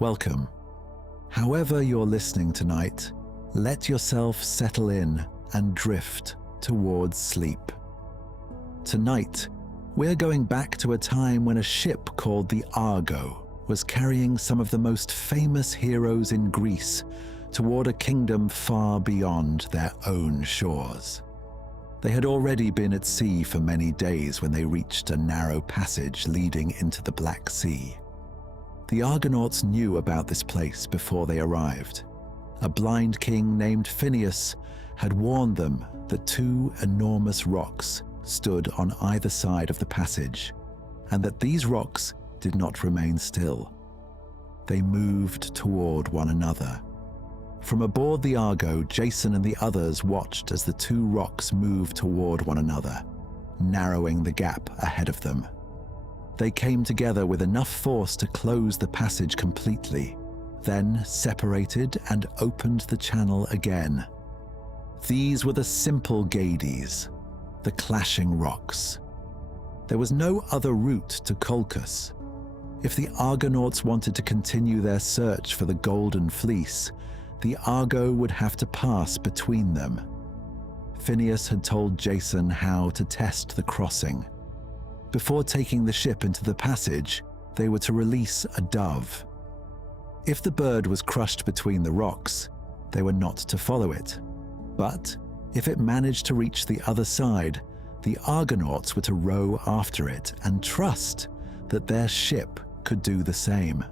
Welcome. However you're listening tonight, let yourself settle in and drift towards sleep. Tonight, we're going back to a time when a ship called the Argo was carrying some of the most famous heroes in Greece toward a kingdom far beyond their own shores. They had already been at sea for many days when they reached a narrow passage leading into the Black Sea. The Argonauts knew about this place before they arrived. A blind king named Phineus had warned them that two enormous rocks stood on either side of the passage, and that these rocks did not remain still. They moved toward one another. From aboard the Argo, Jason and the others watched as the two rocks moved toward one another, narrowing the gap ahead of them. They came together with enough force to close the passage completely, then separated and opened the channel again. These were the Symplegades, the clashing rocks. There was no other route to Colchis. If the Argonauts wanted to continue their search for the Golden Fleece, the Argo would have to pass between them. Phineus had told Jason how to test the crossing. Before taking the ship into the passage, they were to release a dove. If the bird was crushed between the rocks, they were not to follow it. But if it managed to reach the other side, the Argonauts were to row after it and trust that their ship could do the same.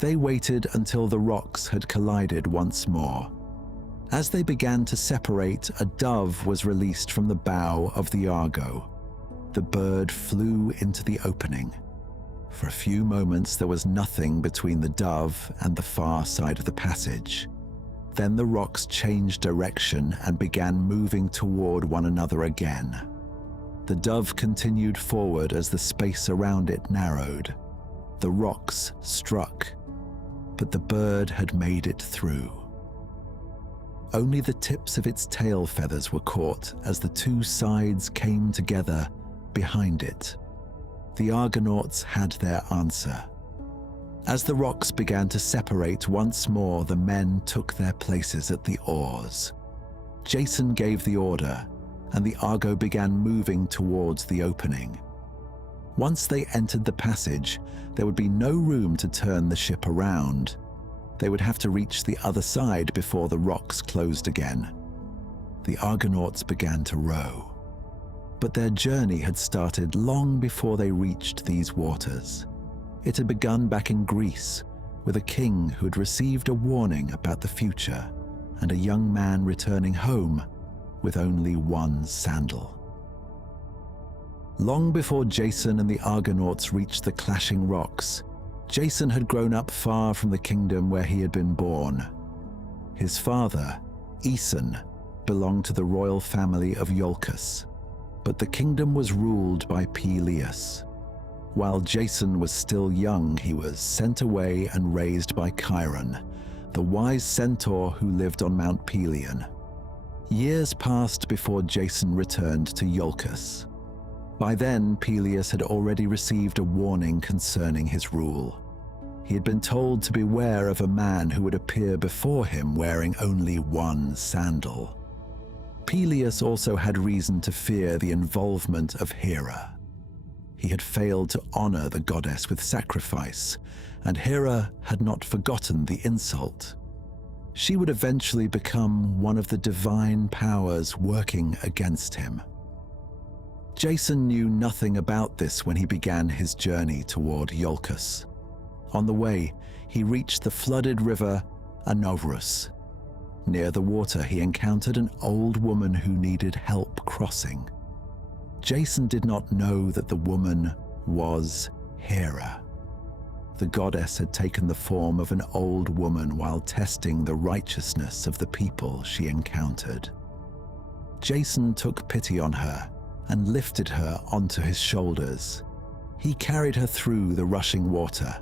They waited until the rocks had collided once more. As they began to separate, a dove was released from the bow of the Argo. The bird flew into the opening. For a few moments, there was nothing between the dove and the far side of the passage. Then the rocks changed direction and began moving toward one another again. The dove continued forward as the space around it narrowed. The rocks struck, but the bird had made it through. Only the tips of its tail feathers were caught as the two sides came together behind it. The Argonauts had their answer. As the rocks began to separate once more, the men took their places at the oars. Jason gave the order, and the Argo began moving towards the opening. Once they entered the passage, there would be no room to turn the ship around. They would have to reach the other side before the rocks closed again. The Argonauts began to row. But their journey had started long before they reached these waters. It had begun back in Greece, with a king who had received a warning about the future, and a young man returning home with only one sandal. Long before Jason and the Argonauts reached the clashing rocks, Jason had grown up far from the kingdom where he had been born. His father, Aeson, belonged to the royal family of Colchis, but the kingdom was ruled by Phineus. While Jason was still young, he was sent away and raised by Chiron, the wise centaur who lived on Mount Pelion. Years passed before Jason returned to Colchis. By then, Phineus had already received a warning concerning his rule. He had been told to beware of a man who would appear before him wearing only one sandal. Phineus also had reason to fear the involvement of Hera. He had failed to honor the goddess with sacrifice, and Hera had not forgotten the insult. She would eventually become one of the divine powers working against him. Jason knew nothing about this when he began his journey toward Colchis. On the way, he reached the flooded river Argonauts. Near the water, he encountered an old woman who needed help crossing. Jason did not know that the woman was Hera. The goddess had taken the form of an old woman while testing the righteousness of the people she encountered. Jason took pity on her and lifted her onto his shoulders. He carried her through the rushing water.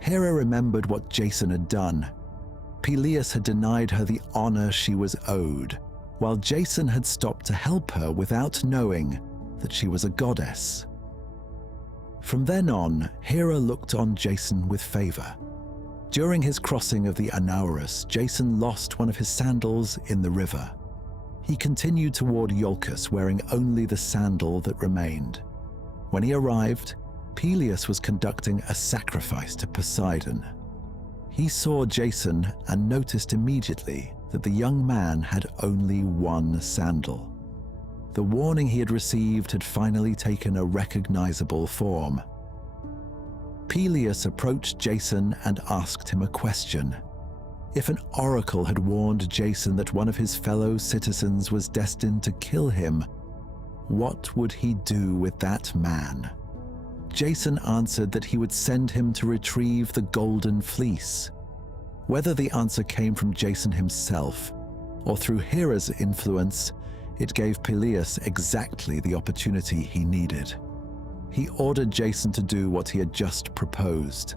Hera remembered what Jason had done. Phineus had denied her the honor she was owed, while Jason had stopped to help her without knowing that she was a goddess. From then on, Hera looked on Jason with favor. During his crossing of the Anaurus, Jason lost one of his sandals in the river. He continued toward Colchis, wearing only the sandal that remained. When he arrived, Phineus was conducting a sacrifice to Poseidon. He saw Jason and noticed immediately that the young man had only one sandal. The warning he had received had finally taken a recognizable form. Phineus approached Jason and asked him a question. If an oracle had warned Jason that one of his fellow citizens was destined to kill him, what would he do with that man? Jason answered that he would send him to retrieve the Golden Fleece. Whether the answer came from Jason himself or through Hera's influence, it gave Phineus exactly the opportunity he needed. He ordered Jason to do what he had just proposed.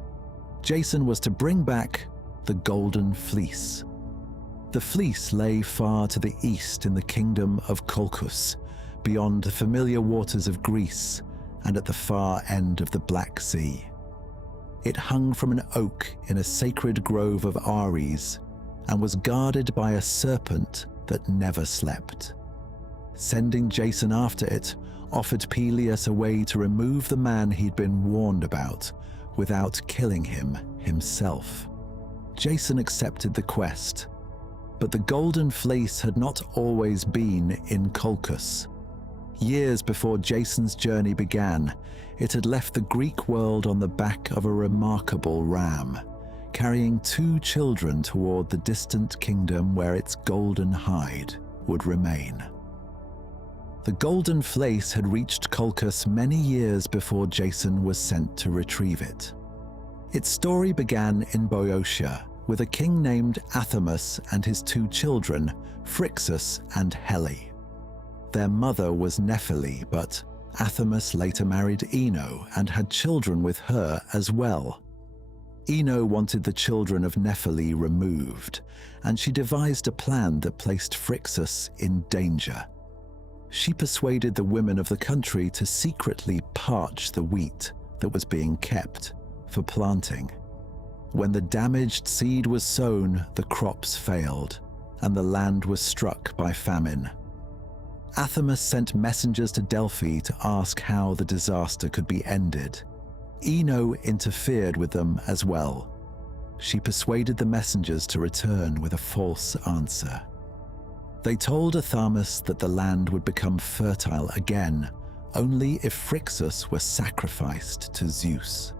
Jason was to bring back the Golden Fleece. The fleece lay far to the east in the kingdom of Colchis, beyond the familiar waters of Greece and at the far end of the Black Sea. It hung from an oak in a sacred grove of Ares and was guarded by a serpent that never slept. Sending Jason after it offered Phineus a way to remove the man he'd been warned about without killing him himself. Jason accepted the quest, but the Golden Fleece had not always been in Colchis. Years before Jason's journey began, it had left the Greek world on the back of a remarkable ram, carrying 2 children toward the distant kingdom where its golden hide would remain. The Golden Fleece had reached Colchis many years before Jason was sent to retrieve it. Its story began in Boeotia, with a king named Athamas and his 2 children, Phrixus and Helle. Their mother was Nephele, but Athamas later married Ino and had children with her as well. Ino wanted the children of Nephele removed, and she devised a plan that placed Phrixus in danger. She persuaded the women of the country to secretly parch the wheat that was being kept for planting. When the damaged seed was sown, the crops failed, and the land was struck by famine. Athamas sent messengers to Delphi to ask how the disaster could be ended. Ino interfered with them as well. She persuaded the messengers to return with a false answer. They told Athamas that the land would become fertile again, only if Phrixus were sacrificed to Zeus.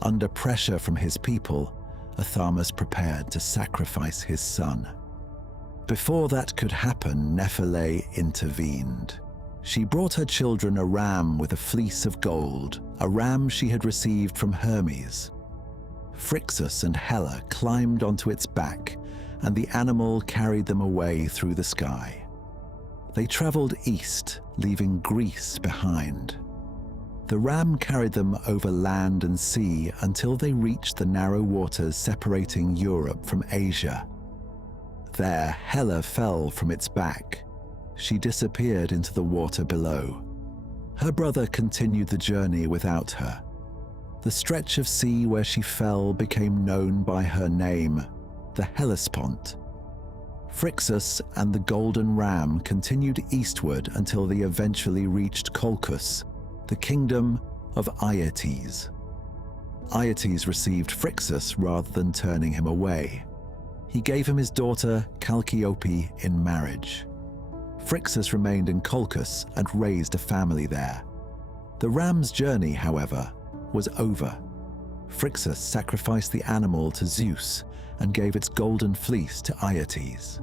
Under pressure from his people, Athamas prepared to sacrifice his son. Before that could happen, Nephele intervened. She brought her children a ram with a fleece of gold, a ram she had received from Hermes. Phrixus and Helle climbed onto its back, and the animal carried them away through the sky. They traveled east, leaving Greece behind. The ram carried them over land and sea until they reached the narrow waters separating Europe from Asia. There, Helle fell from its back. She disappeared into the water below. Her brother continued the journey without her. The stretch of sea where she fell became known by her name, the Hellespont. Phrixus and the golden ram continued eastward until they eventually reached Colchis, the kingdom of Aeetes. Aeetes received Phrixus rather than turning him away. He gave him his daughter Chalciope in marriage. Phrixus remained in Colchis and raised a family there. The ram's journey, however, was over. Phrixus sacrificed the animal to Zeus and gave its golden fleece to Aeetes.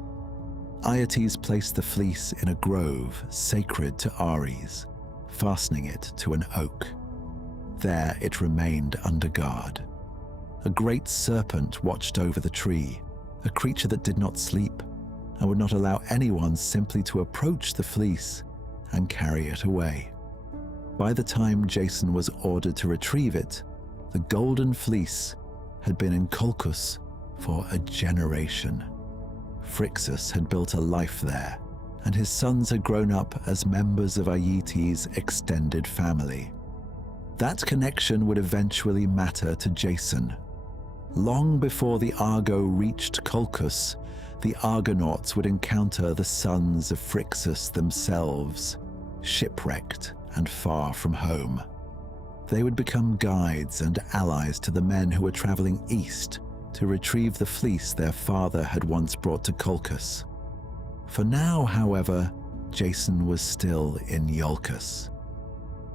Aeetes placed the fleece in a grove sacred to Ares, fastening it to an oak. There it remained under guard. A great serpent watched over the tree, a creature that did not sleep and would not allow anyone simply to approach the fleece and carry it away. By the time Jason was ordered to retrieve it, the golden fleece had been in Colchis for a generation. Phrixus had built a life there, and his sons had grown up as members of Aeetes' extended family. That connection would eventually matter to Jason. Long before the Argo reached Colchis, the Argonauts would encounter the sons of Phrixus themselves, shipwrecked and far from home. They would become guides and allies to the men who were traveling east to retrieve the fleece their father had once brought to Colchis. For now, however, Jason was still in Iolcus.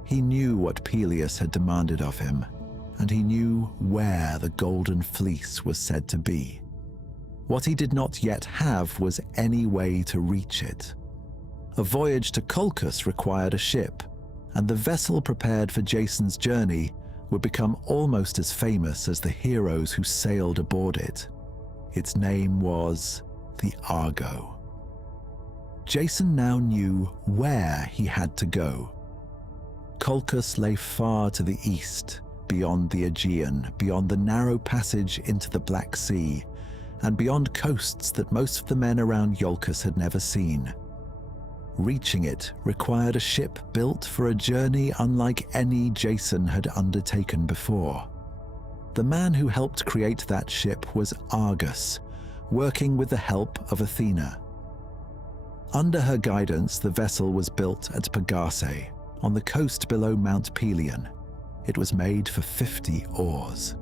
He knew what Peleus had demanded of him, and he knew where the Golden Fleece was said to be. What he did not yet have was any way to reach it. A voyage to Colchis required a ship, and the vessel prepared for Jason's journey would become almost as famous as the heroes who sailed aboard it. Its name was the Argo. Jason now knew where he had to go. Colchis lay far to the east, beyond the Aegean, beyond the narrow passage into the Black Sea, and beyond coasts that most of the men around Iolcus had never seen. Reaching it required a ship built for a journey unlike any Jason had undertaken before. The man who helped create that ship was Argus, working with the help of Athena. Under her guidance, the vessel was built at Pagasae, on the coast below Mount Pelion. It was made for 50 oars.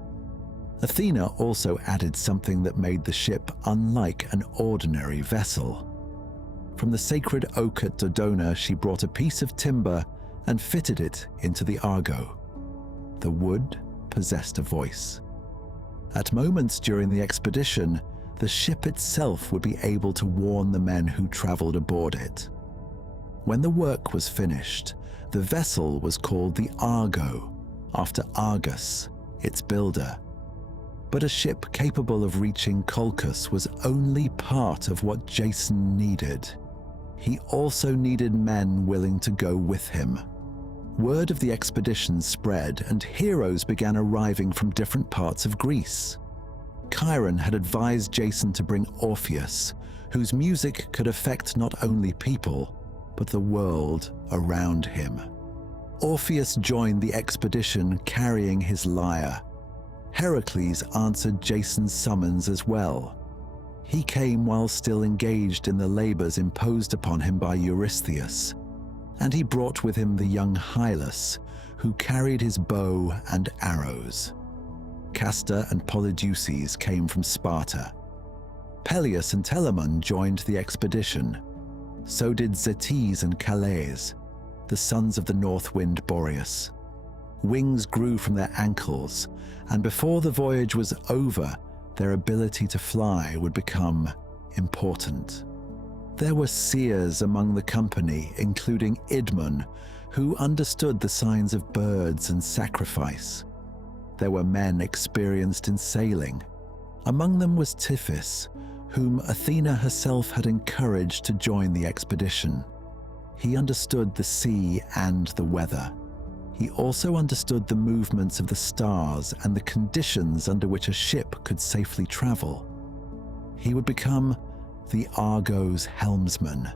Athena also added something that made the ship unlike an ordinary vessel. From the sacred oak at Dodona, she brought a piece of timber and fitted it into the Argo. The wood possessed a voice. At moments during the expedition, the ship itself would be able to warn the men who traveled aboard it. When the work was finished, the vessel was called the Argo, after Argus, its builder. But a ship capable of reaching Colchis was only part of what Jason needed. He also needed men willing to go with him. Word of the expedition spread, and heroes began arriving from different parts of Greece. Chiron had advised Jason to bring Orpheus, whose music could affect not only people, but the world around him. Orpheus joined the expedition carrying his lyre. Heracles answered Jason's summons as well. He came while still engaged in the labors imposed upon him by Eurystheus, and he brought with him the young Hylas, who carried his bow and arrows. Castor and Polydeuces came from Sparta. Peleus and Telamon joined the expedition. So did Zetes and Calais, the sons of the north wind Boreas. Wings grew from their ankles, and before the voyage was over, their ability to fly would become important. There were seers among the company, including Idmon, who understood the signs of birds and sacrifice. There were men experienced in sailing. Among them was Tiphys, whom Athena herself had encouraged to join the expedition. He understood the sea and the weather. He also understood the movements of the stars and the conditions under which a ship could safely travel. He would become the Argo's helmsman.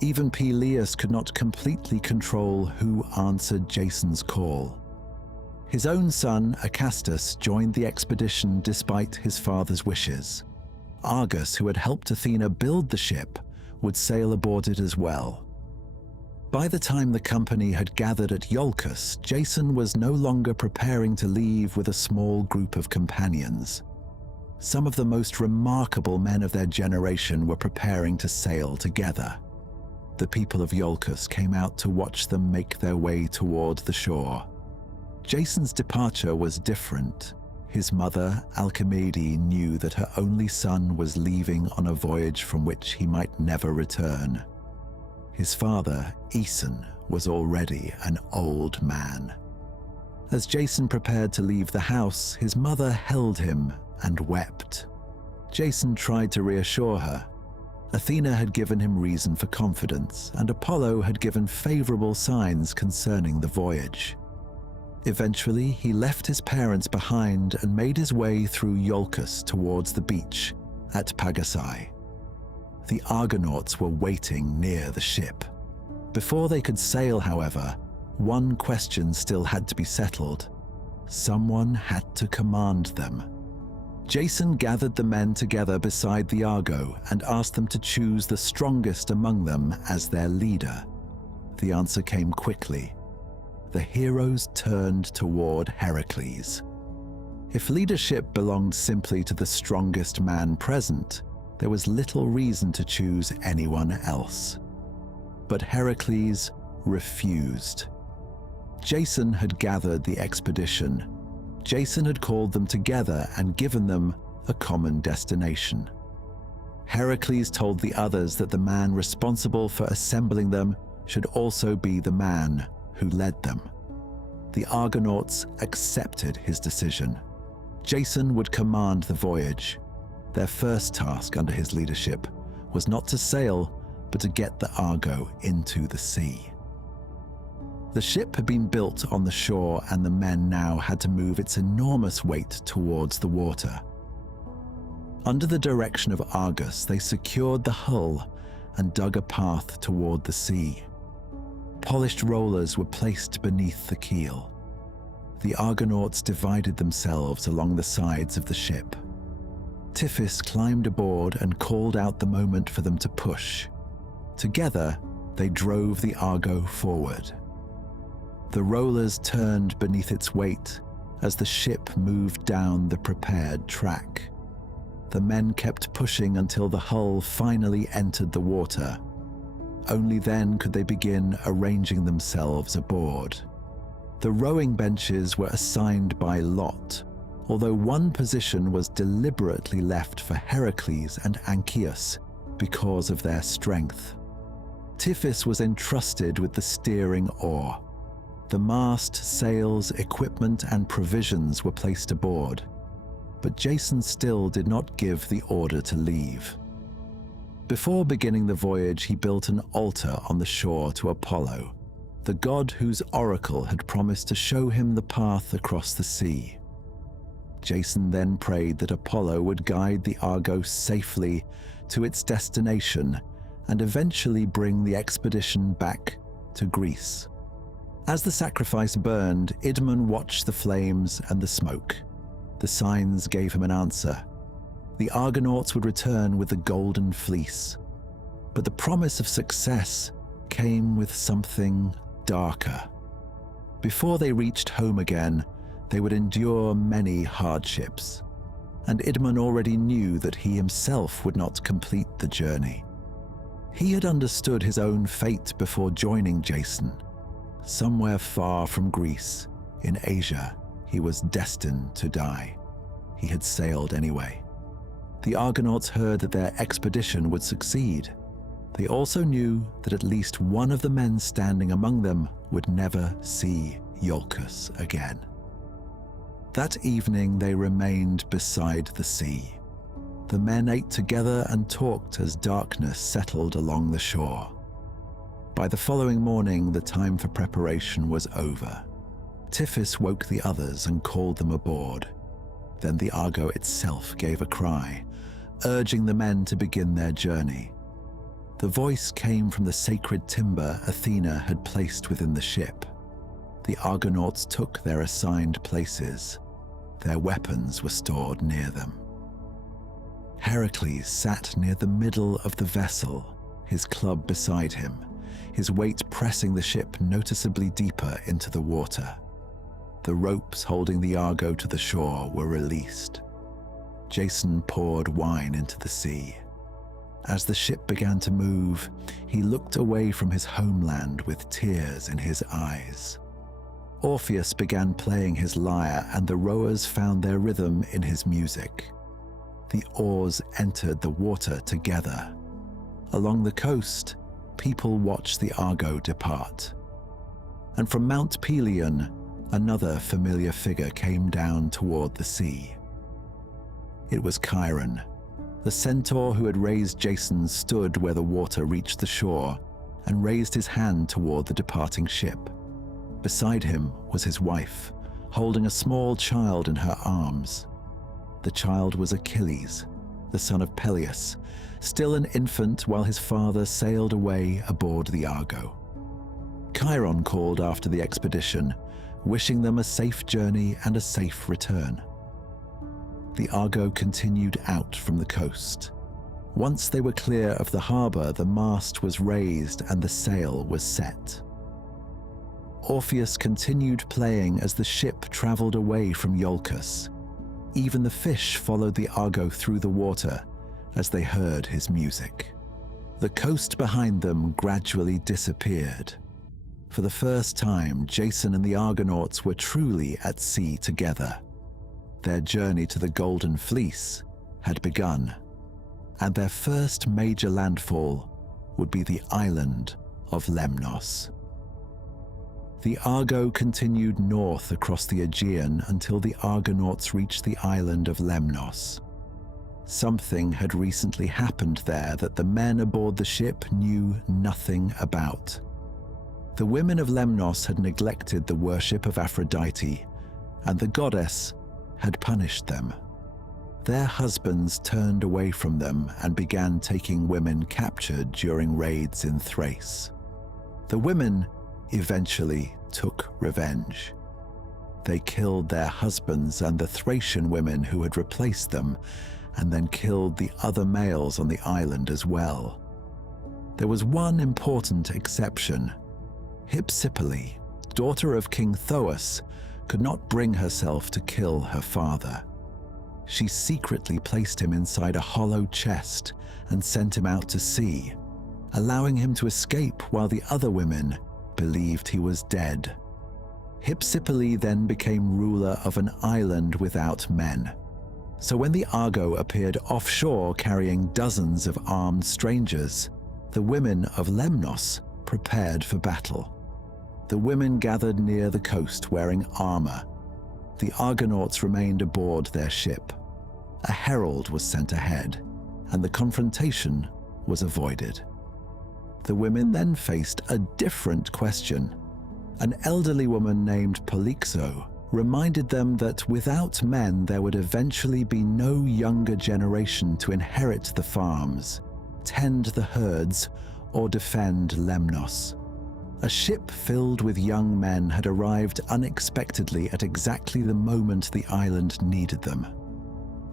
Even Peleus could not completely control who answered Jason's call. His own son, Acastus, joined the expedition despite his father's wishes. Argus, who had helped Athena build the ship, would sail aboard it as well. By the time the company had gathered at Iolcus, Jason was no longer preparing to leave with a small group of companions. Some of the most remarkable men of their generation were preparing to sail together. The people of Iolcus came out to watch them make their way toward the shore. Jason's departure was different. His mother, Alcimede, knew that her only son was leaving on a voyage from which he might never return. His father, Aeson, was already an old man. As Jason prepared to leave the house, his mother held him and wept. Jason tried to reassure her. Athena had given him reason for confidence, and Apollo had given favorable signs concerning the voyage. Eventually, he left his parents behind and made his way through Iolcus towards the beach at Pagasae. The Argonauts were waiting near the ship. Before they could sail, however, one question still had to be settled. Someone had to command them. Jason gathered the men together beside the Argo and asked them to choose the strongest among them as their leader. The answer came quickly. The heroes turned toward Heracles. If leadership belonged simply to the strongest man present, there was little reason to choose anyone else. But Heracles refused. Jason had gathered the expedition. Jason had called them together and given them a common destination. Heracles told the others that the man responsible for assembling them should also be the man who led them. The Argonauts accepted his decision. Jason would command the voyage. Their first task under his leadership was not to sail, but to get the Argo into the sea. The ship had been built on the shore, and the men now had to move its enormous weight towards the water. Under the direction of Argus, they secured the hull and dug a path toward the sea. Polished rollers were placed beneath the keel. The Argonauts divided themselves along the sides of the ship. Tiphys climbed aboard and called out the moment for them to push. Together, they drove the Argo forward. The rollers turned beneath its weight as the ship moved down the prepared track. The men kept pushing until the hull finally entered the water. Only then could they begin arranging themselves aboard. The rowing benches were assigned by lot, although one position was deliberately left for Heracles and Amycus because of their strength. Tiphys was entrusted with the steering oar. The mast, sails, equipment, and provisions were placed aboard, but Jason still did not give the order to leave. Before beginning the voyage, he built an altar on the shore to Apollo, the god whose oracle had promised to show him the path across the sea. Jason then prayed that Apollo would guide the Argo safely to its destination and eventually bring the expedition back to Greece. As the sacrifice burned, Idmon watched the flames and the smoke. The signs gave him an answer. The Argonauts would return with the Golden Fleece. But the promise of success came with something darker. Before they reached home again, they would endure many hardships. And Idmon already knew that he himself would not complete the journey. He had understood his own fate before joining Jason. Somewhere far from Greece, in Asia, he was destined to die. He had sailed anyway. The Argonauts heard that their expedition would succeed. They also knew that at least one of the men standing among them would never see Colchis again. That evening they remained beside the sea. The men ate together and talked as darkness settled along the shore. By the following morning, the time for preparation was over. Tiphys woke the others and called them aboard. Then the Argo itself gave a cry, urging the men to begin their journey. The voice came from the sacred timber Athena had placed within the ship. The Argonauts took their assigned places. Their weapons were stored near them. Heracles sat near the middle of the vessel, his club beside him, his weight pressing the ship noticeably deeper into the water. The ropes holding the Argo to the shore were released. Jason poured wine into the sea. As the ship began to move, he looked away from his homeland with tears in his eyes. Orpheus began playing his lyre, and the rowers found their rhythm in his music. The oars entered the water together. Along the coast, people watched the Argo depart. And from Mount Pelion, another familiar figure came down toward the sea. It was Chiron. The centaur who had raised Jason stood where the water reached the shore and raised his hand toward the departing ship. Beside him was his wife, holding a small child in her arms. The child was Achilles, the son of Peleus, still an infant while his father sailed away aboard the Argo. Chiron called after the expedition, wishing them a safe journey and a safe return. the Argo continued out from the coast. Once they were clear of the harbour, the mast was raised and the sail was set. Orpheus continued playing as the ship travelled away from Colchis. Even the fish followed the Argo through the water as they heard his music. The coast behind them gradually disappeared. For the first time, Jason and the Argonauts were truly at sea together. Their journey to the Golden Fleece had begun, and their first major landfall would be the island of Lemnos. The Argo continued north across the Aegean until the Argonauts reached the island of Lemnos. Something had recently happened there that the men aboard the ship knew nothing about. The women of Lemnos had neglected the worship of Aphrodite, and the goddess had punished them. Their husbands turned away from them and began taking women captured during raids in Thrace. The women eventually took revenge. They killed their husbands and the Thracian women who had replaced them, and then killed the other males on the island as well. There was one important exception. Hypsipyle, daughter of King Thoas, could not bring herself to kill her father. She secretly placed him inside a hollow chest and sent him out to sea, allowing him to escape while the other women believed he was dead. Hypsipyle then became ruler of an island without men. So when the Argo appeared offshore carrying dozens of armed strangers, the women of Lemnos prepared for battle. The women gathered near the coast wearing armor. The Argonauts remained aboard their ship. A herald was sent ahead, and the confrontation was avoided. The women then faced a different question. An elderly woman named Polyxo reminded them that without men there would eventually be no younger generation to inherit the farms, tend the herds, or defend Lemnos. A ship filled with young men had arrived unexpectedly at exactly the moment the island needed them.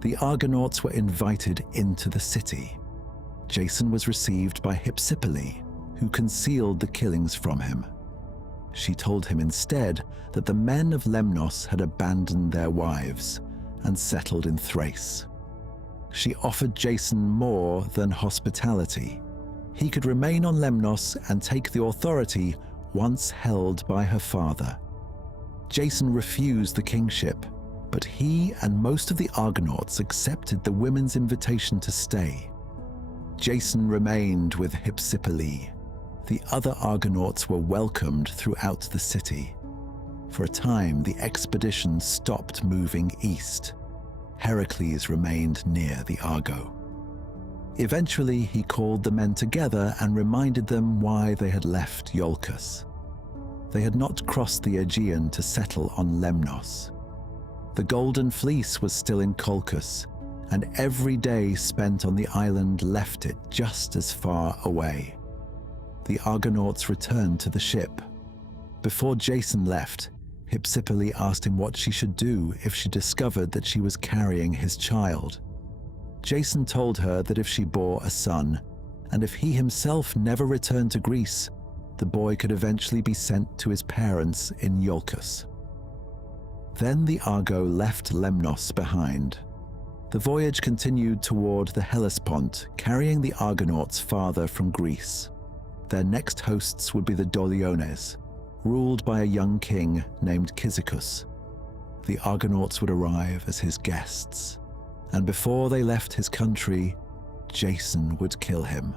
The Argonauts were invited into the city. Jason was received by Hypsipyle, who concealed the killings from him. She told him instead that the men of Lemnos had abandoned their wives and settled in Thrace. She offered Jason more than hospitality. He could remain on Lemnos and take the authority once held by her father. Jason refused the kingship, but he and most of the Argonauts accepted the women's invitation to stay. Jason remained with Hypsipyle. The other Argonauts were welcomed throughout the city. For a time, the expedition stopped moving east. Heracles remained near the Argo. Eventually, he called the men together and reminded them why they had left Colchis. They had not crossed the Aegean to settle on Lemnos. The Golden Fleece was still in Colchis, and every day spent on the island left it just as far away. The Argonauts returned to the ship. Before Jason left, Hypsipyle asked him what she should do if she discovered that she was carrying his child. Jason told her that if she bore a son, and if he himself never returned to Greece, the boy could eventually be sent to his parents in Colchis. Then the Argo left Lemnos behind. The voyage continued toward the Hellespont, carrying the Argonauts farther from Greece. Their next hosts would be the Doliones, ruled by a young king named Cyzicus. The Argonauts would arrive as his guests, and before they left his country, Jason would kill him.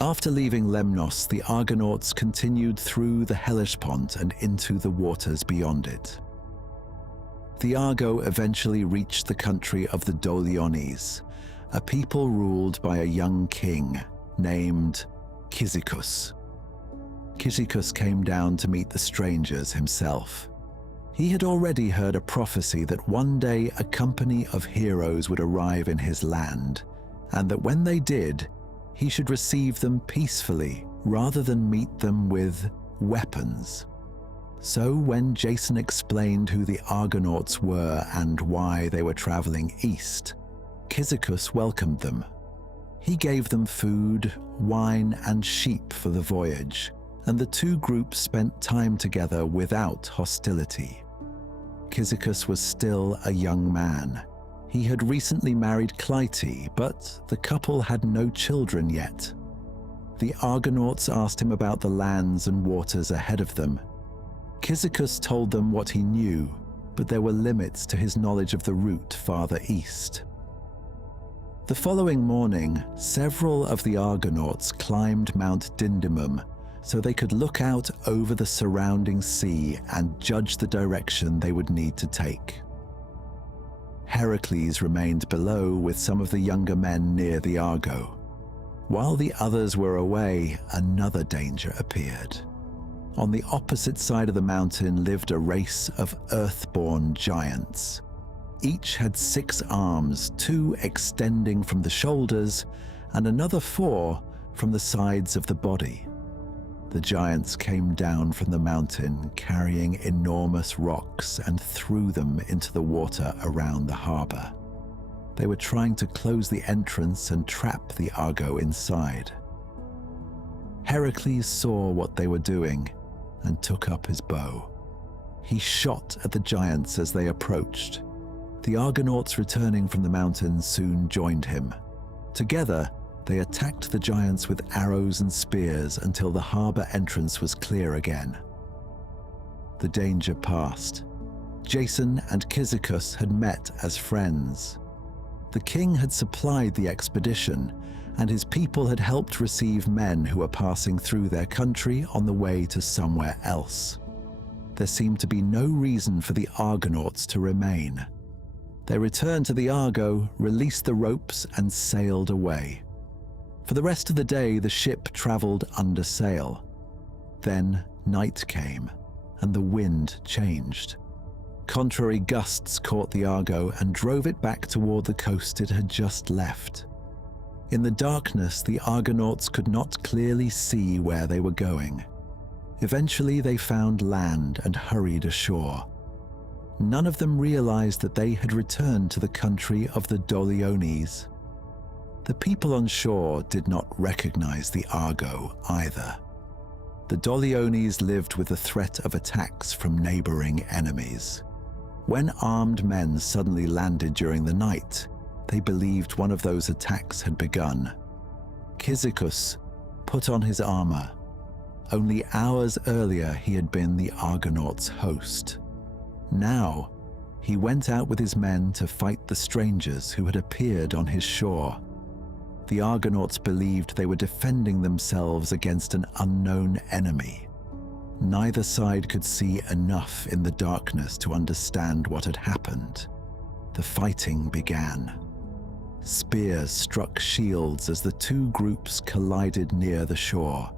After leaving Lemnos, the Argonauts continued through the Hellespont and into the waters beyond it. The Argo eventually reached the country of the Doliones, a people ruled by a young king named Cyzicus. Cyzicus came down to meet the strangers himself. He had already heard a prophecy that one day a company of heroes would arrive in his land, and that when they did, he should receive them peacefully rather than meet them with weapons. So when Jason explained who the Argonauts were and why they were traveling east, Cyzicus welcomed them. He gave them food, wine, and sheep for the voyage, and the two groups spent time together without hostility. Cyzicus was still a young man. He had recently married Clytie, but the couple had no children yet. The Argonauts asked him about the lands and waters ahead of them. Cyzicus told them what he knew, but there were limits to his knowledge of the route farther east. The following morning, several of the Argonauts climbed Mount Dindymum so they could look out over the surrounding sea and judge the direction they would need to take. Heracles remained below with some of the younger men near the Argo. While the others were away, another danger appeared. On the opposite side of the mountain lived a race of earthborn giants. Each had 6 arms, 2 extending from the shoulders and another 4 from the sides of the body. The giants came down from the mountain carrying enormous rocks and threw them into the water around the harbor. They were trying to close the entrance and trap the Argo inside. Heracles saw what they were doing and took up his bow. He shot at the giants as they approached. The Argonauts returning from the mountain soon joined him. Together, they attacked the giants with arrows and spears until the harbor entrance was clear again. The danger passed. Jason and Cyzicus had met as friends. The king had supplied the expedition, and his people had helped receive men who were passing through their country on the way to somewhere else. There seemed to be no reason for the Argonauts to remain. They returned to the Argo, released the ropes, and sailed away. For the rest of the day, the ship traveled under sail. Then night came, and the wind changed. Contrary gusts caught the Argo and drove it back toward the coast it had just left. In the darkness, the Argonauts could not clearly see where they were going. Eventually, they found land and hurried ashore. None of them realized that they had returned to the country of the Doliones. The people on shore did not recognize the Argo either. The Doliones lived with the threat of attacks from neighboring enemies. When armed men suddenly landed during the night, they believed one of those attacks had begun. Cyzicus put on his armor. Only hours earlier he had been the Argonauts' host. Now, he went out with his men to fight the strangers who had appeared on his shore. The Argonauts believed they were defending themselves against an unknown enemy. Neither side could see enough in the darkness to understand what had happened. The fighting began. Spears struck shields as the two groups collided near the shore.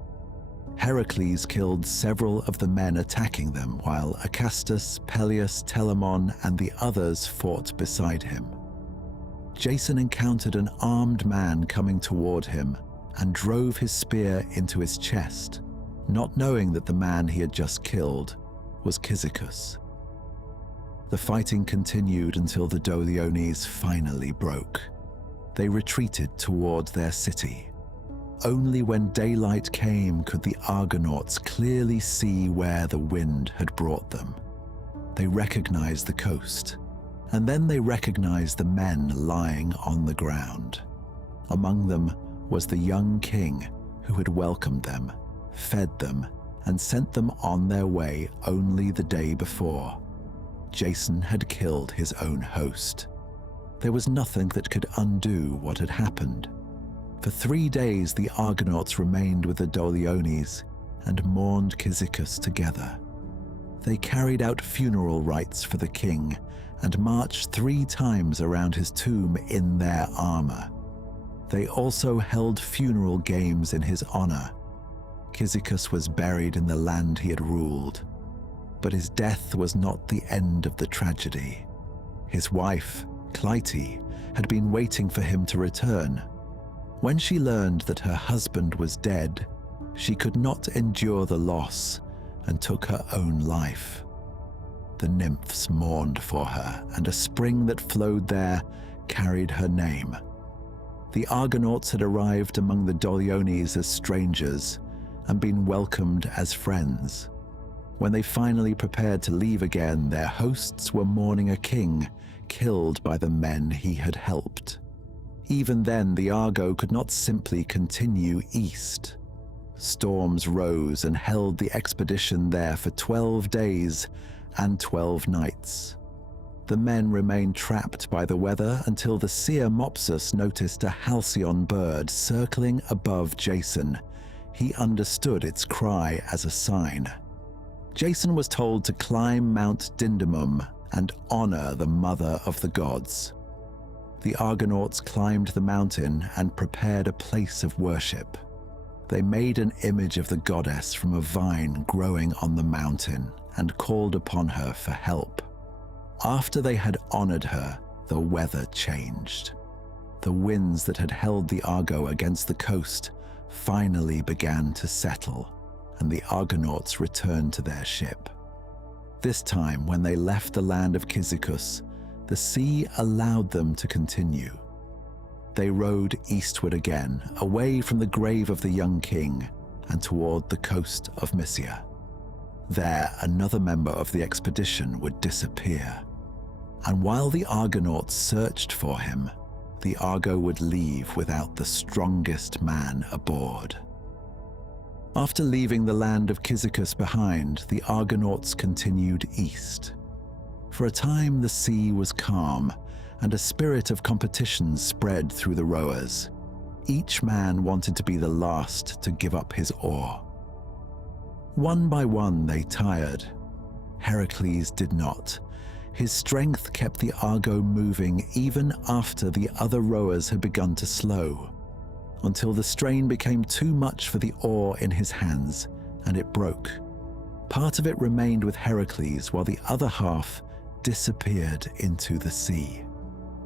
Heracles killed several of the men attacking them, while Acastus, Peleus, Telamon, and the others fought beside him. Jason encountered an armed man coming toward him and drove his spear into his chest, not knowing that the man he had just killed was Cyzicus. The fighting continued until the Doliones finally broke. They retreated toward their city. Only when daylight came could the Argonauts clearly see where the wind had brought them. They recognized the coast, and then they recognized the men lying on the ground. Among them was the young king who had welcomed them, fed them, and sent them on their way only the day before. Jason had killed his own host. There was nothing that could undo what had happened. For 3 days the Argonauts remained with the Doliones and mourned Cyzicus together. They carried out funeral rites for the king and marched 3 times around his tomb in their armor. They also held funeral games in his honor. Cyzicus was buried in the land he had ruled, but his death was not the end of the tragedy. His wife, Clytie, had been waiting for him to return. When she learned that her husband was dead, she could not endure the loss and took her own life. The nymphs mourned for her, and a spring that flowed there carried her name. The Argonauts had arrived among the Doliones as strangers and been welcomed as friends. When they finally prepared to leave again, their hosts were mourning a king killed by the men he had helped. Even then, the Argo could not simply continue east. Storms rose and held the expedition there for 12 days and 12 nights. The men remained trapped by the weather until the seer Mopsus noticed a halcyon bird circling above Jason. He understood its cry as a sign. Jason was told to climb Mount Dindymum and honor the mother of the gods. The Argonauts climbed the mountain and prepared a place of worship. They made an image of the goddess from a vine growing on the mountain and called upon her for help. After they had honored her, the weather changed. The winds that had held the Argo against the coast finally began to settle, and the Argonauts returned to their ship. This time, when they left the land of Cyzicus, the sea allowed them to continue. They rowed eastward again, away from the grave of the young king, and toward the coast of Mysia. There, another member of the expedition would disappear. And while the Argonauts searched for him, the Argo would leave without the strongest man aboard. After leaving the land of Cyzicus behind, the Argonauts continued east. For a time, the sea was calm, and a spirit of competition spread through the rowers. Each man wanted to be the last to give up his oar. One by one, they tired. Heracles did not. His strength kept the Argo moving even after the other rowers had begun to slow, until the strain became too much for the oar in his hands, and it broke. Part of it remained with Heracles, while the other half disappeared into the sea.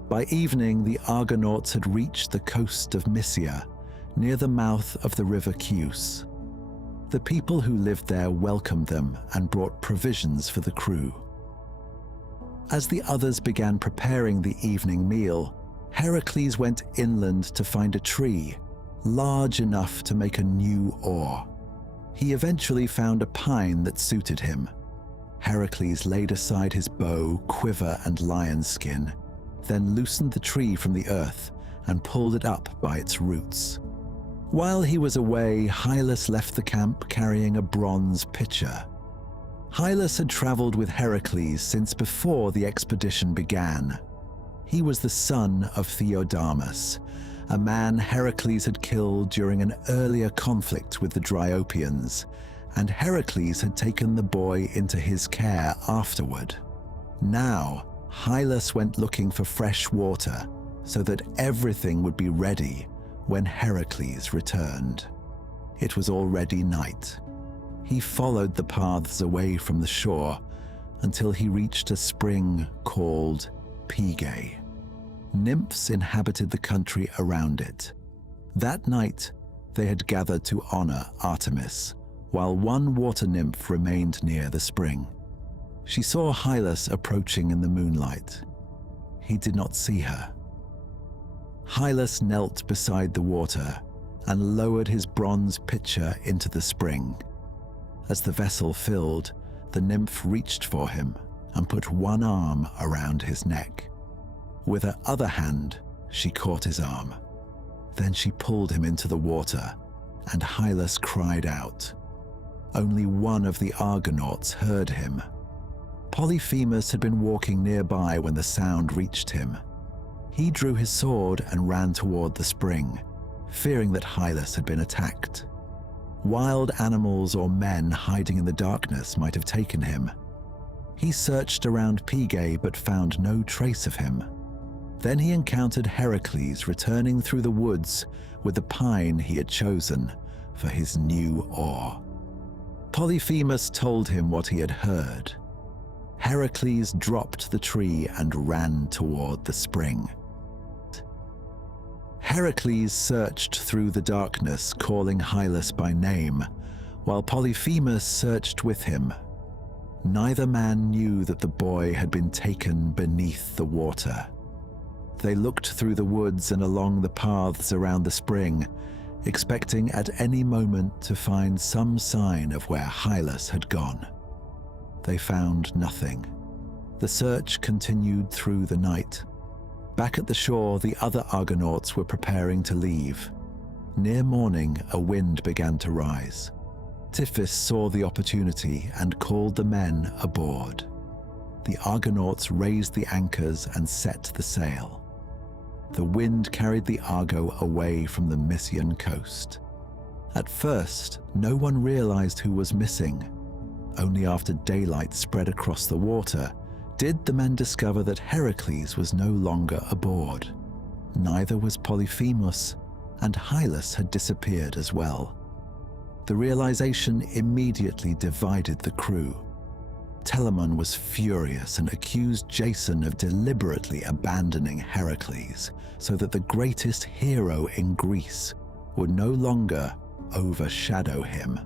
By evening, the Argonauts had reached the coast of Mysia, near the mouth of the river Chius. The people who lived there welcomed them and brought provisions for the crew. As the others began preparing the evening meal, Heracles went inland to find a tree large enough to make a new oar. He eventually found a pine that suited him. Heracles laid aside his bow, quiver, and lion skin, then loosened the tree from the earth and pulled it up by its roots. While he was away, Hylas left the camp carrying a bronze pitcher. Hylas had traveled with Heracles since before the expedition began. He was the son of Theodamas, a man Heracles had killed during an earlier conflict with the Dryopians, and Heracles had taken the boy into his care afterward. Now, Hylas went looking for fresh water so that everything would be ready when Heracles returned. It was already night. He followed the paths away from the shore until he reached a spring called Pygae. Nymphs inhabited the country around it. That night, they had gathered to honor Artemis, while one water nymph remained near the spring. She saw Hylas approaching in the moonlight. He did not see her. Hylas knelt beside the water and lowered his bronze pitcher into the spring. As the vessel filled, the nymph reached for him and put one arm around his neck. With her other hand, she caught his arm. Then she pulled him into the water, and Hylas cried out. Only one of the Argonauts heard him. Polyphemus had been walking nearby when the sound reached him. He drew his sword and ran toward the spring, fearing that Hylas had been attacked. Wild animals or men hiding in the darkness might have taken him. He searched around Pygae but found no trace of him. Then he encountered Heracles returning through the woods with the pine he had chosen for his new oar. Polyphemus told him what he had heard. Heracles dropped the tree and ran toward the spring. Heracles searched through the darkness, calling Hylas by name, while Polyphemus searched with him. Neither man knew that the boy had been taken beneath the water. They looked through the woods and along the paths around the spring, expecting at any moment to find some sign of where Hylas had gone. They found nothing. The search continued through the night. Back at the shore, the other Argonauts were preparing to leave. Near morning, a wind began to rise. Tiphys saw the opportunity and called the men aboard. The Argonauts raised the anchors and set the sail. The wind carried the Argo away from the Mysian coast. At first, no one realized who was missing. Only after daylight spread across the water did the men discover that Heracles was no longer aboard. Neither was Polyphemus, and Hylas had disappeared as well. The realization immediately divided the crew. Telamon was furious and accused Jason of deliberately abandoning Heracles so that the greatest hero in Greece would no longer overshadow him.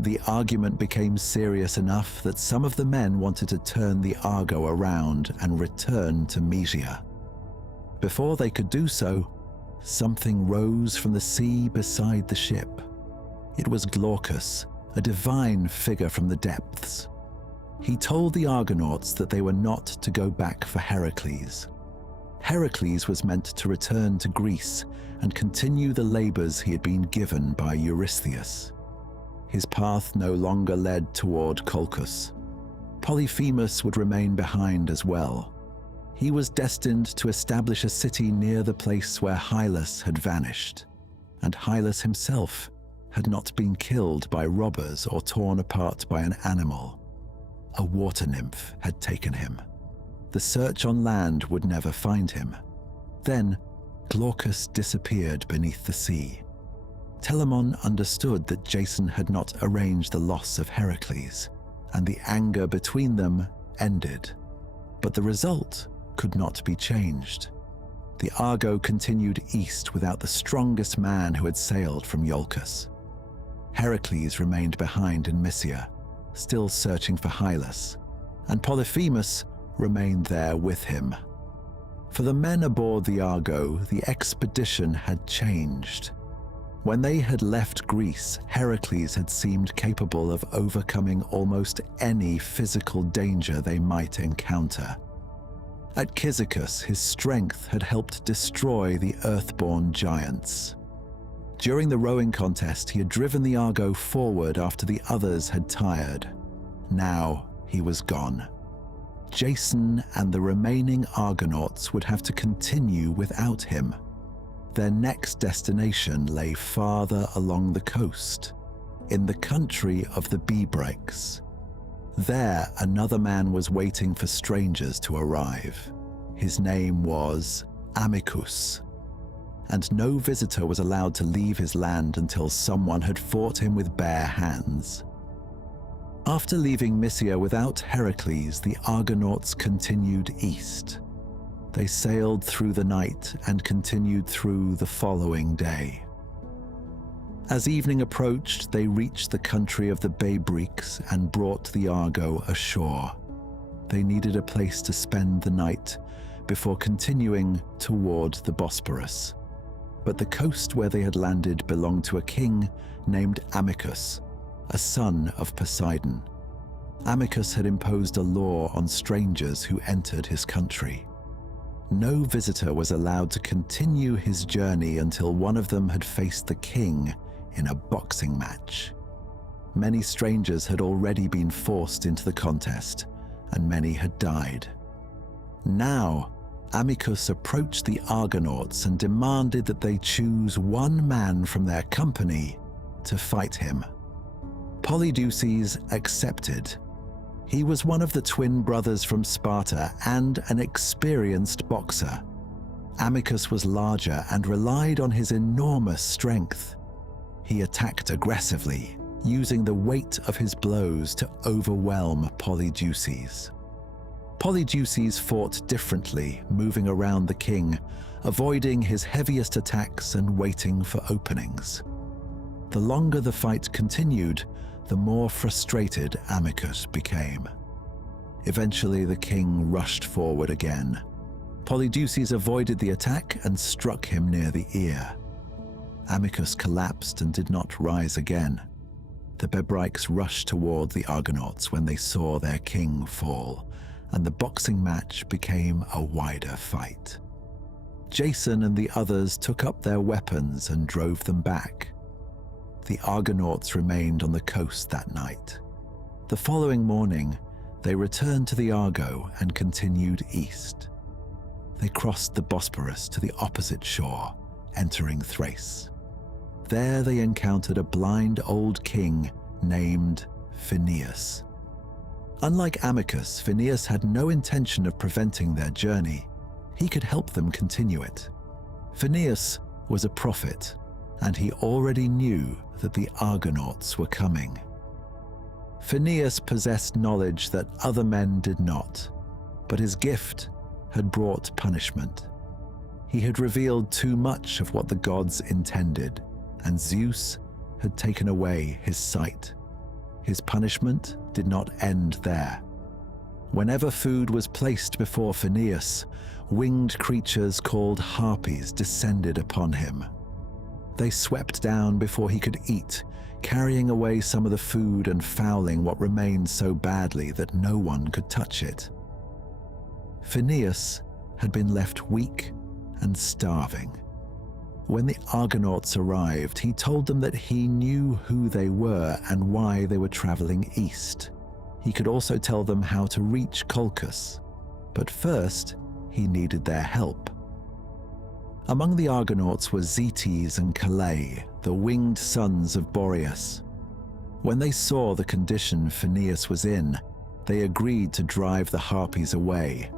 The argument became serious enough that some of the men wanted to turn the Argo around and return to Mysia. Before they could do so, something rose from the sea beside the ship. It was Glaucus, a divine figure from the depths. He told the Argonauts that they were not to go back for Heracles. Heracles was meant to return to Greece and continue the labors he had been given by Eurystheus. His path no longer led toward Colchis. Polyphemus would remain behind as well. He was destined to establish a city near the place where Hylas had vanished, and Hylas himself had not been killed by robbers or torn apart by an animal. A water nymph had taken him. The search on land would never find him. Then, Glaucus disappeared beneath the sea. Telamon understood that Jason had not arranged the loss of Heracles, and the anger between them ended. But the result could not be changed. The Argo continued east without the strongest man who had sailed from Iolcus. Heracles remained behind in Mysia, still searching for Hylas, and Polyphemus remained there with him. For the men aboard the Argo, the expedition had changed. When they had left Greece, Heracles had seemed capable of overcoming almost any physical danger they might encounter. At Cyzicus, his strength had helped destroy the earthborn giants. During the rowing contest, he had driven the Argo forward after the others had tired. Now he was gone. Jason and the remaining Argonauts would have to continue without him. Their next destination lay farther along the coast, in the country of the Bebrakes. There, another man was waiting for strangers to arrive. His name was Amycus, and no visitor was allowed to leave his land until someone had fought him with bare hands. After leaving Mysia without Heracles, the Argonauts continued east. They sailed through the night and continued through the following day. As evening approached, they reached the country of the Bebrakes and brought the Argo ashore. They needed a place to spend the night before continuing toward the Bosporus. But the coast where they had landed belonged to a king named Amycus, a son of Poseidon. Amycus had imposed a law on strangers who entered his country. No visitor was allowed to continue his journey until one of them had faced the king in a boxing match. Many strangers had already been forced into the contest, and many had died. Now, Amycus approached the Argonauts and demanded that they choose one man from their company to fight him. Polydeuces accepted. He was one of the twin brothers from Sparta and an experienced boxer. Amycus was larger and relied on his enormous strength. He attacked aggressively, using the weight of his blows to overwhelm Polydeuces. Polydeuces fought differently, moving around the king, avoiding his heaviest attacks and waiting for openings. The longer the fight continued, the more frustrated Amycus became. Eventually, the king rushed forward again. Polydeuces avoided the attack and struck him near the ear. Amycus collapsed and did not rise again. The Bebryces rushed toward the Argonauts when they saw their king fall, and the boxing match became a wider fight. Jason and the others took up their weapons and drove them back. The Argonauts remained on the coast that night. The following morning, they returned to the Argo and continued east. They crossed the Bosporus to the opposite shore, entering Thrace. There they encountered a blind old king named Phineus. Unlike Amycus, Phineus had no intention of preventing their journey. He could help them continue it. Phineus was a prophet, and he already knew that the Argonauts were coming. Phineus possessed knowledge that other men did not, but his gift had brought punishment. He had revealed too much of what the gods intended, and Zeus had taken away his sight. His punishment did not end there. Whenever food was placed before Phineus, winged creatures called Harpies descended upon him. They swept down before he could eat, carrying away some of the food and fouling what remained so badly that no one could touch it. Phineus had been left weak and starving. When the Argonauts arrived, he told them that he knew who they were and why they were traveling east. He could also tell them how to reach Colchis, but first he needed their help. Among the Argonauts were Zetes and Calais, the winged sons of Boreas. When they saw the condition Phineus was in, they agreed to drive the Harpies away.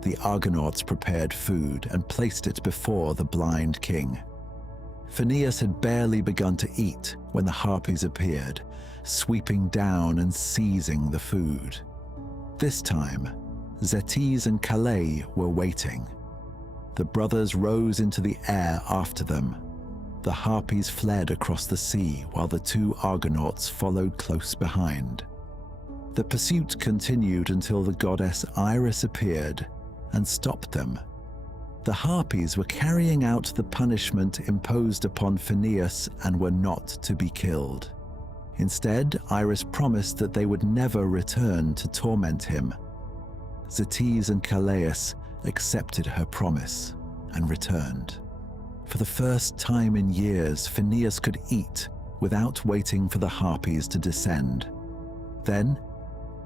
The Argonauts prepared food and placed it before the blind king. Phineus had barely begun to eat when the Harpies appeared, sweeping down and seizing the food. This time, Zetes and Calais were waiting. The brothers rose into the air after them. The Harpies fled across the sea while the two Argonauts followed close behind. The pursuit continued until the goddess Iris appeared and stopped them. The Harpies were carrying out the punishment imposed upon Phineus and were not to be killed. Instead, Iris promised that they would never return to torment him. Zetes and Calais accepted her promise and returned. For the first time in years, Phineus could eat without waiting for the Harpies to descend. Then,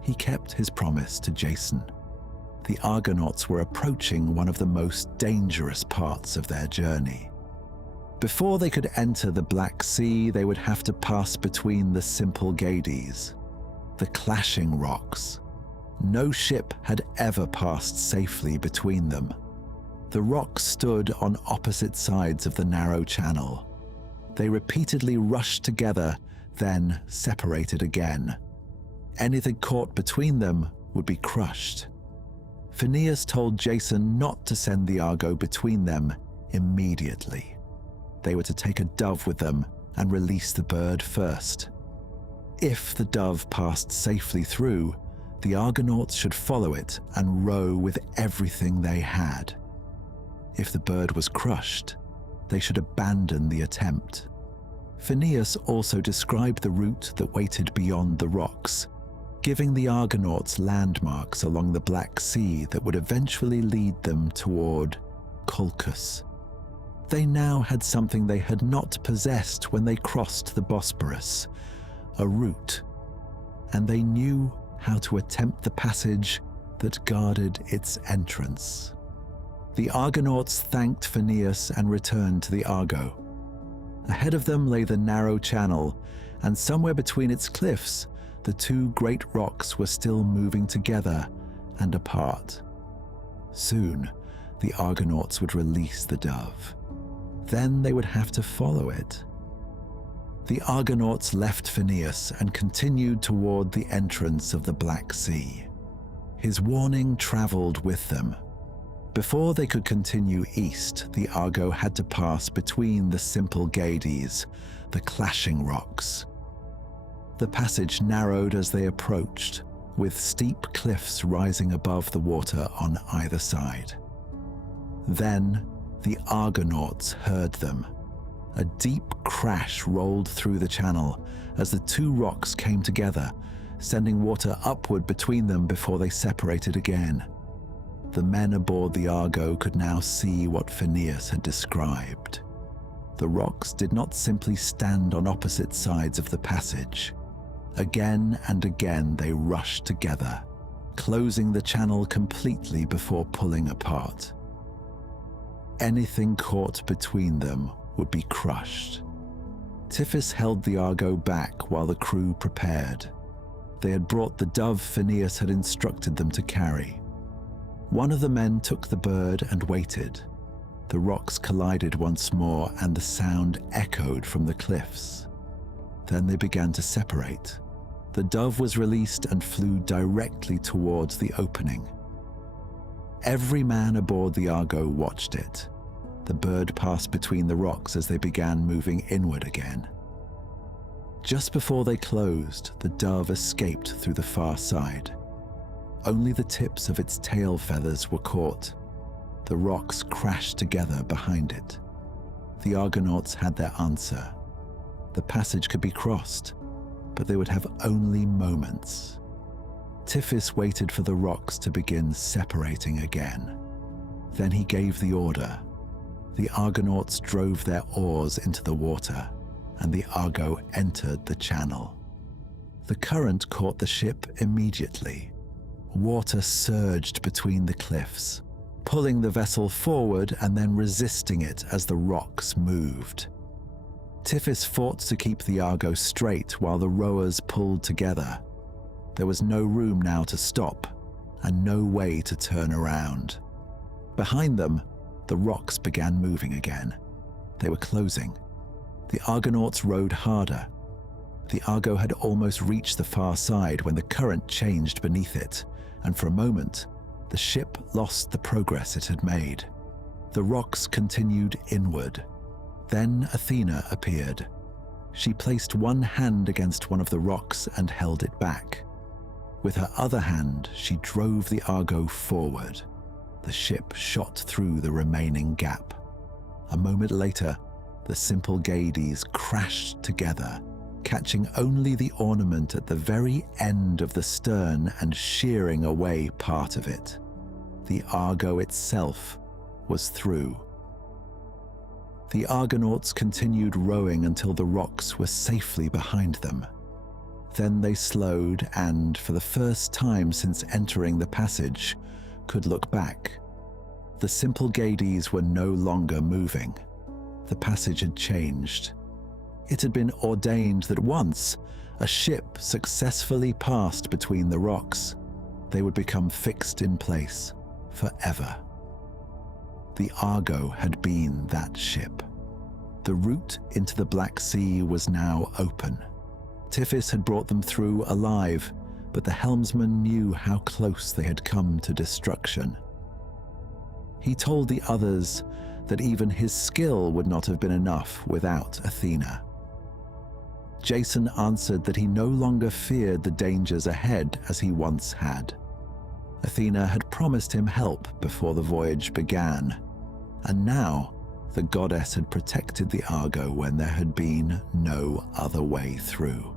he kept his promise to Jason. The Argonauts were approaching one of the most dangerous parts of their journey. Before they could enter the Black Sea, they would have to pass between the Symplegades, the clashing rocks. No ship had ever passed safely between them. The rocks stood on opposite sides of the narrow channel. They repeatedly rushed together, then separated again. Anything caught between them would be crushed. Phineus told Jason not to send the Argo between them immediately. They were to take a dove with them and release the bird first. If the dove passed safely through, the Argonauts should follow it and row with everything they had. If the bird was crushed, they should abandon the attempt. Phineus also described the route that waited beyond the rocks, giving the Argonauts landmarks along the Black Sea that would eventually lead them toward Colchis. They now had something they had not possessed when they crossed the Bosporus, a route, and they knew how to attempt the passage that guarded its entrance. The Argonauts thanked Phineus and returned to the Argo. Ahead of them lay the narrow channel, and somewhere between its cliffs, the two great rocks were still moving together and apart. Soon, the Argonauts would release the dove. Then they would have to follow it. The Argonauts left Phineus and continued toward the entrance of the Black Sea. His warning traveled with them. Before they could continue east, the Argo had to pass between the Symplegades, the clashing rocks. The passage narrowed as they approached, with steep cliffs rising above the water on either side. Then, the Argonauts heard them. A deep crash rolled through the channel as the two rocks came together, sending water upward between them before they separated again. The men aboard the Argo could now see what Phineus had described. The rocks did not simply stand on opposite sides of the passage. Again and again they rushed together, closing the channel completely before pulling apart. Anything caught between them would be crushed. Tiphys held the Argo back while the crew prepared. They had brought the dove Phineus had instructed them to carry. One of the men took the bird and waited. The rocks collided once more and the sound echoed from the cliffs. Then they began to separate. The dove was released and flew directly towards the opening. Every man aboard the Argo watched it. The bird passed between the rocks as they began moving inward again. Just before they closed, the dove escaped through the far side. Only the tips of its tail feathers were caught. The rocks crashed together behind it. The Argonauts had their answer. The passage could be crossed, but they would have only moments. Tiphys waited for the rocks to begin separating again. Then he gave the order. The Argonauts drove their oars into the water, and the Argo entered the channel. The current caught the ship immediately. Water surged between the cliffs, pulling the vessel forward and then resisting it as the rocks moved. Tiphys fought to keep the Argo straight while the rowers pulled together. There was no room now to stop, and no way to turn around. Behind them, the rocks began moving again. They were closing. The Argonauts rowed harder. The Argo had almost reached the far side when the current changed beneath it, and for a moment, the ship lost the progress it had made. The rocks continued inward. Then Athena appeared. She placed one hand against one of the rocks and held it back. With her other hand, she drove the Argo forward. The ship shot through the remaining gap. A moment later, the Symplegades crashed together, catching only the ornament at the very end of the stern and shearing away part of it. The Argo itself was through. The Argonauts continued rowing until the rocks were safely behind them. Then they slowed and, for the first time since entering the passage, could look back. The Symplegades were no longer moving. The passage had changed. It had been ordained that once a ship successfully passed between the rocks, they would become fixed in place forever. The Argo had been that ship. The route into the Black Sea was now open. Tiphys had brought them through alive, but the helmsman knew how close they had come to destruction. He told the others that even his skill would not have been enough without Athena. Jason answered that he no longer feared the dangers ahead as he once had. Athena had promised him help before the voyage began, and now the goddess had protected the Argo when there had been no other way through.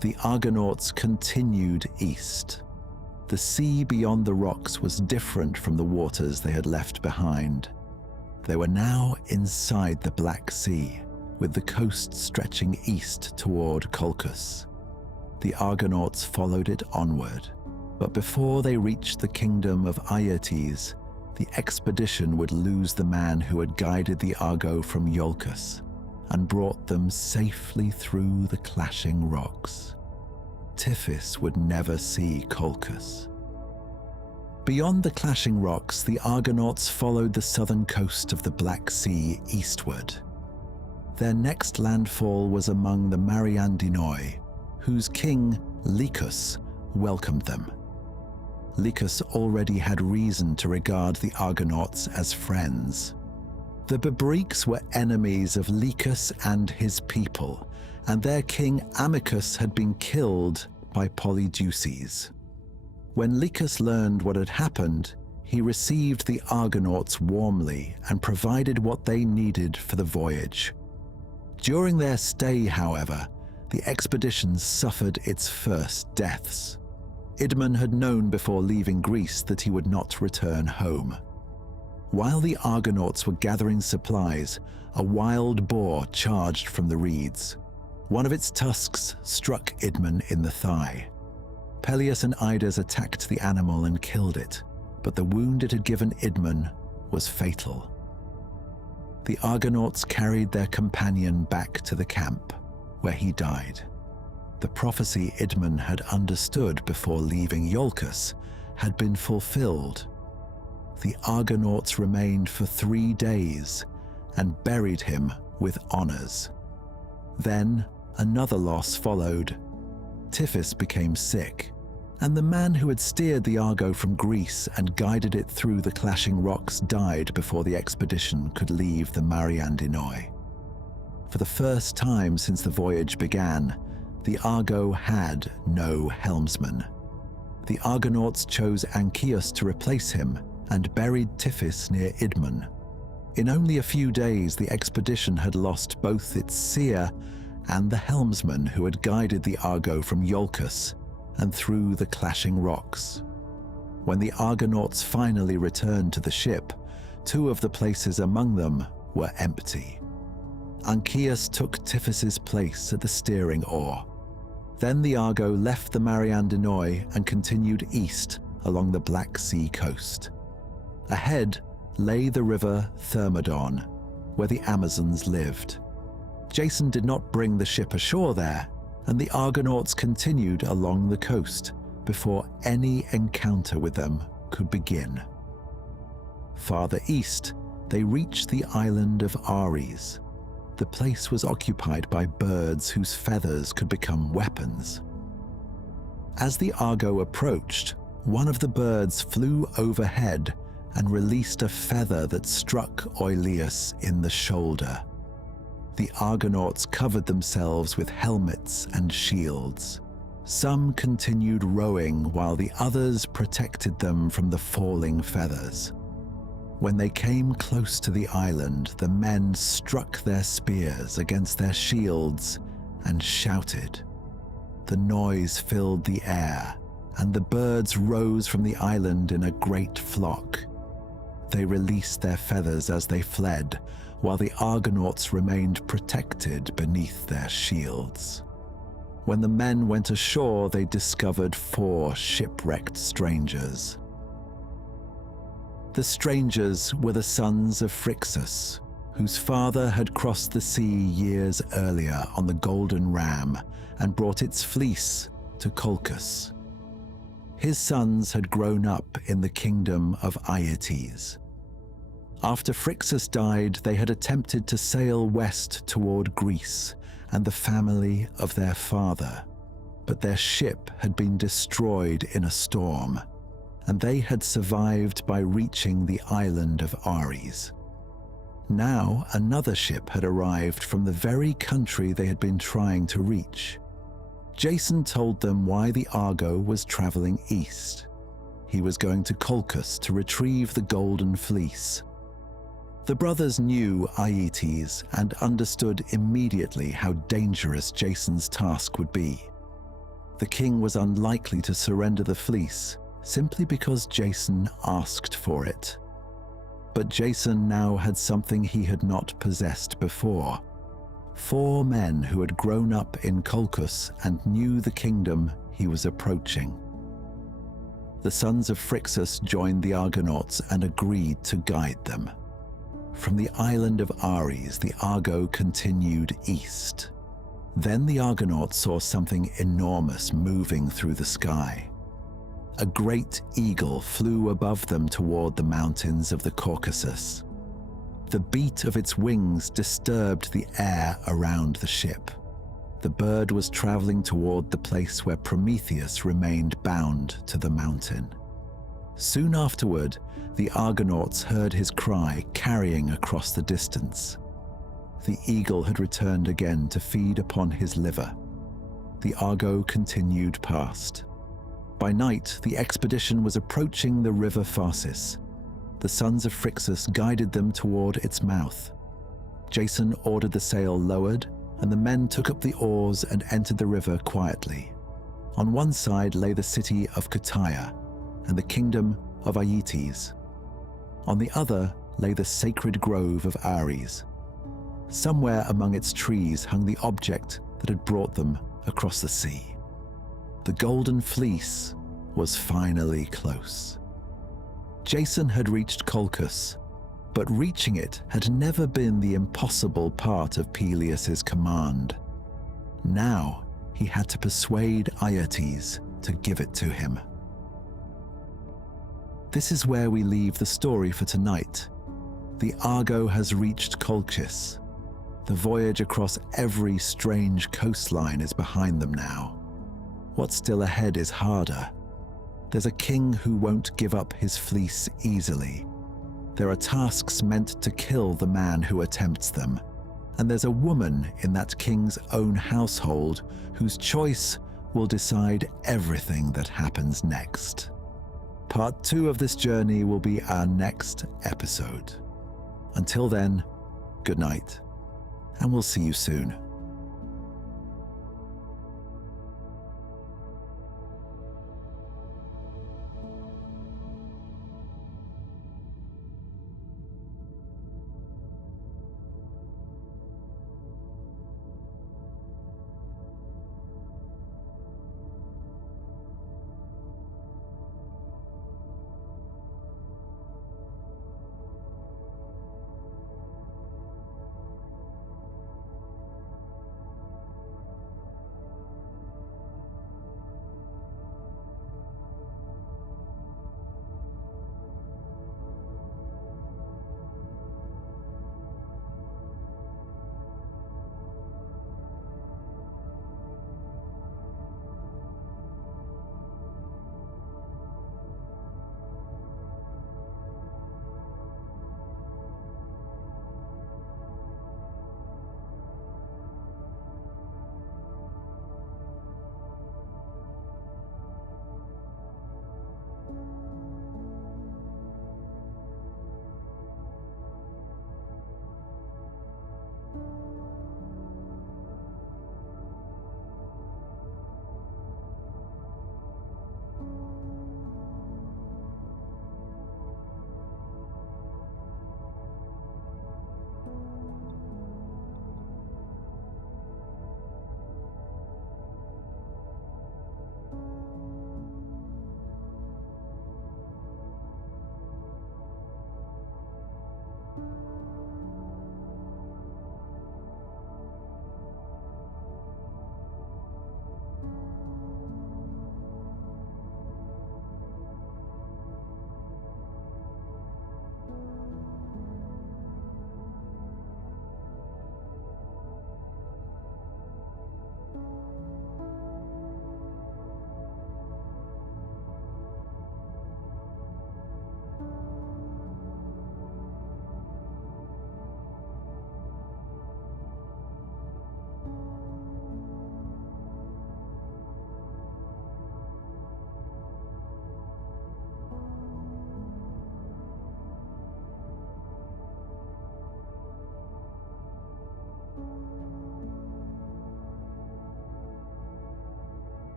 The Argonauts continued east. The sea beyond the rocks was different from the waters they had left behind. They were now inside the Black Sea, with the coast stretching east toward Colchis. The Argonauts followed it onward, but before they reached the kingdom of Aeetes, the expedition would lose the man who had guided the Argo from Iolcus and brought them safely through the clashing rocks. Tiphys would never see Colchis. Beyond the clashing rocks, the Argonauts followed the southern coast of the Black Sea eastward. Their next landfall was among the Mariandinoi, whose king, Lycus, welcomed them. Lycus already had reason to regard the Argonauts as friends. The Bebreeks were enemies of Lycus and his people, and their king Amycus had been killed by Polydeuces. When Lycus learned what had happened, he received the Argonauts warmly and provided what they needed for the voyage. During their stay, however, the expedition suffered its first deaths. Idmon had known before leaving Greece that he would not return home. While the Argonauts were gathering supplies, a wild boar charged from the reeds. One of its tusks struck Idmon in the thigh. Peleus and Idas attacked the animal and killed it, but the wound it had given Idmon was fatal. The Argonauts carried their companion back to the camp, where he died. The prophecy Idmon had understood before leaving Colchis had been fulfilled. The Argonauts remained for 3 days and buried him with honors. Then another loss followed. Tiphys became sick, and the man who had steered the Argo from Greece and guided it through the clashing rocks died before the expedition could leave the Mariandyni. For the first time since the voyage began, the Argo had no helmsman. The Argonauts chose Amycus to replace him and buried Tiphys near Idmon. In only a few days, the expedition had lost both its seer and the helmsman who had guided the Argo from Colchis and through the clashing rocks. When the Argonauts finally returned to the ship, 2 of the places among them were empty. Amycus took Tiphys's place at the steering oar. Then the Argo left the Mariandyni and continued east along the Black Sea coast. Ahead lay the river Thermodon, where the Amazons lived. Jason did not bring the ship ashore there, and the Argonauts continued along the coast before any encounter with them could begin. Farther east, they reached the island of Ares. The place was occupied by birds whose feathers could become weapons. As the Argo approached, one of the birds flew overhead and released a feather that struck Oileus in the shoulder. The Argonauts covered themselves with helmets and shields. Some continued rowing while the others protected them from the falling feathers. When they came close to the island, the men struck their spears against their shields and shouted. The noise filled the air, and the birds rose from the island in a great flock. They released their feathers as they fled, while the Argonauts remained protected beneath their shields. When the men went ashore, they discovered 4 shipwrecked strangers. The strangers were the sons of Phrixus, whose father had crossed the sea years earlier on the Golden Ram and brought its fleece to Colchis. His sons had grown up in the kingdom of Aeetes. After Phrixus died, they had attempted to sail west toward Greece and the family of their father, but their ship had been destroyed in a storm, and they had survived by reaching the island of Ares. Now another ship had arrived from the very country they had been trying to reach. Jason told them why the Argo was traveling east. He was going to Colchis to retrieve the Golden Fleece. The brothers knew Aeetes and understood immediately how dangerous Jason's task would be. The king was unlikely to surrender the fleece simply because Jason asked for it. But Jason now had something he had not possessed before. 4 men who had grown up in Colchis and knew the kingdom he was approaching. The sons of Phrixus joined the Argonauts and agreed to guide them. From the island of Ares, the Argo continued east. Then the Argonauts saw something enormous moving through the sky. A great eagle flew above them toward the mountains of the Caucasus. The beat of its wings disturbed the air around the ship. The bird was traveling toward the place where Prometheus remained bound to the mountain. Soon afterward, the Argonauts heard his cry carrying across the distance. The eagle had returned again to feed upon his liver. The Argo continued past. By night, the expedition was approaching the river Phasis. The sons of Phrixus guided them toward its mouth. Jason ordered the sail lowered, and the men took up the oars and entered the river quietly. On one side lay the city of Cutaia and the kingdom of Aeetes. On the other lay the sacred grove of Ares. Somewhere among its trees hung the object that had brought them across the sea. The Golden Fleece was finally close. Jason had reached Colchis, but reaching it had never been the impossible part of Peleus's command. Now he had to persuade Aeetes to give it to him. This is where we leave the story for tonight. The Argo has reached Colchis. The voyage across every strange coastline is behind them now. What's still ahead is harder. There's a king who won't give up his fleece easily. There are tasks meant to kill the man who attempts them. And there's a woman in that king's own household whose choice will decide everything that happens next. Part 2 of this journey will be our next episode. Until then, good night, and we'll see you soon.